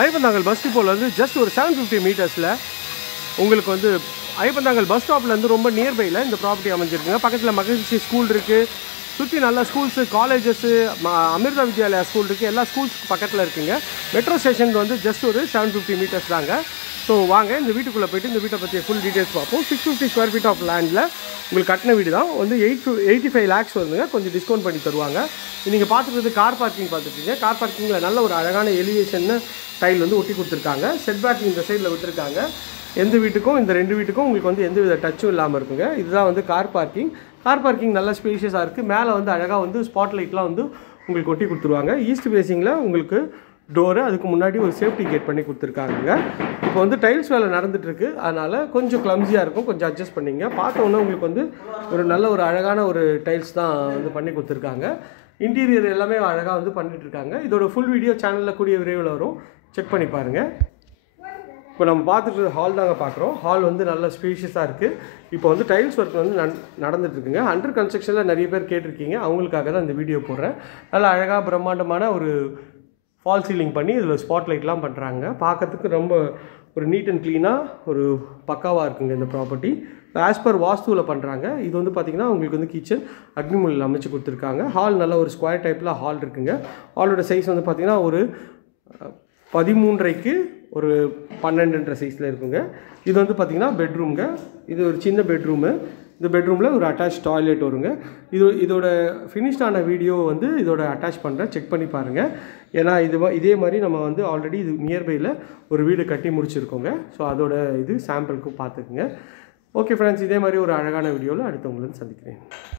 Iyyappanthangal bus டிப்போலேருந்து just ஒரு 750 மீட்டர்ஸில் உங்களுக்கு வந்து ஐயப்பந்தாங்கல் பஸ் ஸ்டாப்லேருந்து ரொம்ப நியர்பையில் இந்த ப்ராப்பர்ட்டி அமைஞ்சிருக்குங்க. பக்கத்தில் மகிழ்ச்சி ஸ்கூல் இருக்குது, சுற்றி நல்ல schools, colleges, Amrita Vidyalaya school இருக்குது, எல்லா ஸ்கூல்ஸ்க்கு பக்கத்தில் இருக்குங்க. மெட்ரோ ஸ்டேஷனுக்கு வந்து ஜஸ்ட் ஒரு 750 மீட்டர்ஸ் தாங்க. ஸோ வாங்க இந்த வீட்டுக்குள்ளே போய்ட்டு இந்த வீட்டை பற்றிய ஃபுல் டீட்டெயில்ஸ் பார்ப்போம். 650 ஸ்கொயர் ஃபீட் ஆஃப் லேண்டில் உங்களுக்கு கட்டின வீடு தான். வந்து 85 லேக்ஸ் வருதுங்க. கொஞ்சம் டிஸ்கவுண்ட் பண்ணி தருவாங்க. நீங்கள் பார்த்துக்கிறது கார் பார்க்கிங் பார்த்துருக்கீங்க. கார் பார்க்கிங்கில் நல்ல ஒரு அழகான எலிவேஷன் டைல் வந்து ஒட்டி கொடுத்துருக்காங்க. செட் பேக்கிங் இந்த சைடில் விட்டுருக்காங்க. எந்த வீட்டுக்கும் இந்த 2 வீட்டுக்கும் உங்களுக்கு வந்து எந்த வித டச்சும் இல்லாமல் இருக்குங்க. இதுதான் வந்து கார் பார்க்கிங். கார் பார்க்கிங் நல்லா ஸ்பேஷியஸாக இருக்குது. மேலே வந்து அழகாக வந்து ஸ்பாட் லைட்லாம் வந்து உங்களுக்கு ஒட்டி கொடுத்துருவாங்க. ஈஸ்ட் ஃபேஸிங்கில் உங்களுக்கு டோரு, அதுக்கு முன்னாடி ஒரு சேஃப்டி கேட் பண்ணி கொடுத்துருக்காங்க. இப்போ வந்து டைல்ஸ் வேலை நடந்துகிட்ருக்கு, அதனால் கொஞ்சம் கிளம்ஸியாக இருக்கும், கொஞ்சம் அட்ஜஸ்ட் பண்ணிங்க. பார்த்தோன்னே உங்களுக்கு வந்து ஒரு நல்ல ஒரு அழகான ஒரு டைல்ஸ் தான் வந்து பண்ணி கொடுத்துருக்காங்க. இன்டீரியர் எல்லாமே அழகாக வந்து பண்ணிகிட்ருக்காங்க. இதோட ஃபுல் வீடியோ சேனலில் கூடிய விரைவில் வரும், செக் பண்ணி பாருங்கள். இப்போ நம்ம பார்த்துட்டு ஹால் தாங்க பார்க்குறோம். ஹால் வந்து நல்ல ஸ்பேஷியஸாக இருக்குது. இப்போ வந்து டைல்ஸ் ஒர்க் வந்து நடந்துகிட்ருக்குங்க. அண்டர் கன்ஸ்ட்ரக்ஷனில் நிறைய பேர் கேட்டிருக்கீங்க, அவங்களுக்காக தான் இந்த வீடியோ போடுறேன். நல்லா அழகாக பிரம்மாண்டமான ஒரு ஃபால் சீலிங் பண்ணி இதில் ஸ்பாட் லைட்லாம் பண்ணுறாங்க. பார்க்கறதுக்கு ரொம்ப ஒரு நீட் அண்ட் க்ளீனாக ஒரு பக்காவாக இருக்குங்க இந்த ப்ராப்பர்ட்டி. ஆஸ் பர் வாஸ்துவில் பண்ணுறாங்க. இது வந்து பார்த்திங்கன்னா உங்களுக்கு வந்து கிச்சன் அக்னிமூலையில் அமைச்சு கொடுத்துருக்காங்க. ஹால் நல்ல ஒரு ஸ்கொயர் டைப்பில் ஹால் இருக்குங்க. ஹாலோட சைஸ் வந்து பார்த்திங்கன்னா ஒரு 13.5க்கு ஒரு 12.5 சைஸில் இருக்குங்க. இது வந்து பார்த்திங்கன்னா பெட்ரூம்ங்க. இது ஒரு சின்ன பெட்ரூமு. இந்த பெட்ரூமில் ஒரு அட்டாச் டாய்லெட் வருங்க. இதோட ஃபினிஷ்டான வீடியோ வந்து இதோட அட்டாச் பண்ணுறேன், செக் பண்ணி பாருங்கள். ஏன்னா இதே மாதிரி நம்ம வந்து ஆல்ரெடி இது நியர்பையில் ஒரு வீடு கட்டி முடிச்சிருக்கோங்க. ஸோ அதோட இது சாம்பிளுக்கும் பார்த்துக்குங்க. ஓகே ஃப்ரெண்ட்ஸ், இதே மாதிரி ஒரு அழகான வீடியோவில் அடுத்து உங்களுக்கு சந்திக்கிறேன்.